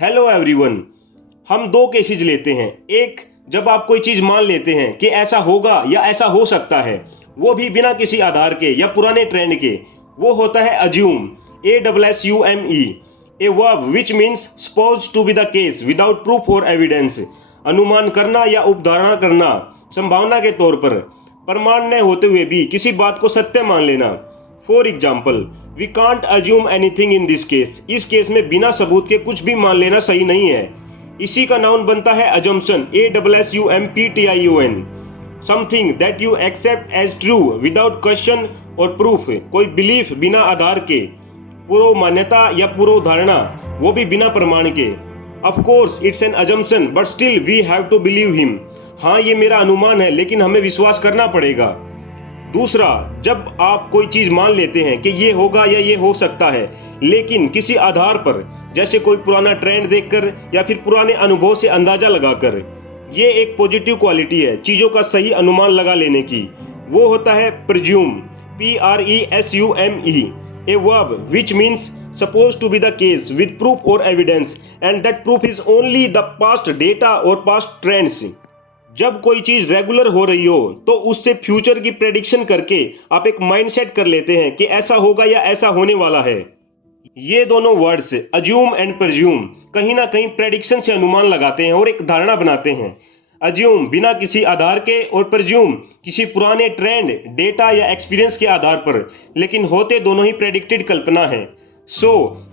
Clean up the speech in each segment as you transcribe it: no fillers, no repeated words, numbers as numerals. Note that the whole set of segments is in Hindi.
Hello everyone. हम दो केसेज लेते हैं। एक, जब आप कोई चीज़ मान लेते हैं कि ऐसा होगा या ऐसा हो सकता है, वो भी बिना किसी आधार के या पुराने ट्रेंड के, वो होता है assume, ASSUME, a verb which means suppose to be the case without proof और एविडेंस। अनुमान करना या उपधारणा करना, संभावना के तौर पर, प्रमाण न होते हुए भी किसी बात को सत्य मान लेना। For example, we can't assume anything in this case. इस केस में बिना सबूत के कुछ भी मान लेना सही नहीं है। इसी का नाउन बनता है assumption, ASSUMPTION, something that you accept as true without question और प्रूफ। कोई बिलीफ बिना आधार के, पूर्व मान्यता या पूर्व धारणा, वो भी बिना प्रमाण के। Of course it's an assumption but still we have to believe him. हाँ, ये मेरा अनुमान है लेकिन हमें विश्वास करना पड़ेगा। दूसरा, जब आप कोई चीज़ मान लेते हैं कि ये होगा या ये हो सकता है, लेकिन किसी आधार पर, जैसे कोई पुराना ट्रेंड देखकर या फिर पुराने अनुभव से अंदाजा लगाकर। ये एक पॉजिटिव क्वालिटी है चीज़ों का सही अनुमान लगा लेने की। वो होता है presume, PRESUME, a verb which means suppose to be the case with proof और evidence and that proof is only the past data और पास्ट ट्रेंड्स। जब कोई चीज रेगुलर हो रही हो तो उससे फ्यूचर की प्रेडिक्शन करके आप एक माइंडसेट कर लेते हैं कि ऐसा होगा या ऐसा होने वाला है। ये दोनों वर्ड्स अज्यूम एंड प्रिज्यूम कहीं ना कहीं प्रेडिक्शन से अनुमान लगाते हैं और एक धारणा बनाते हैं। अज्यूम बिना किसी आधार के और प्रिज्यूम किसी पुराने ट्रेंड, डेटा या एक्सपीरियंस के आधार पर, लेकिन होते दोनों ही प्रेडिक्टेड कल्पना है। सो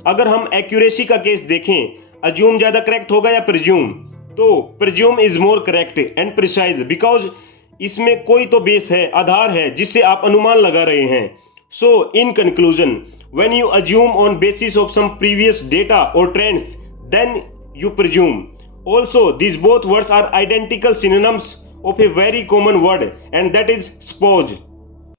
अगर हम एक्यूरेसी का केस देखें, अज्यूम ज़्यादा करेक्ट होगा या प्रिज्यूम? तो presume is more correct and precise because इसमें कोई तो बेस है, आधार है जिससे आप अनुमान लगा रहे हैं। So in conclusion, when you assume on basis of some previous data और trends, then you presume. Also these both words are identical synonyms of a very common word, and that is suppose.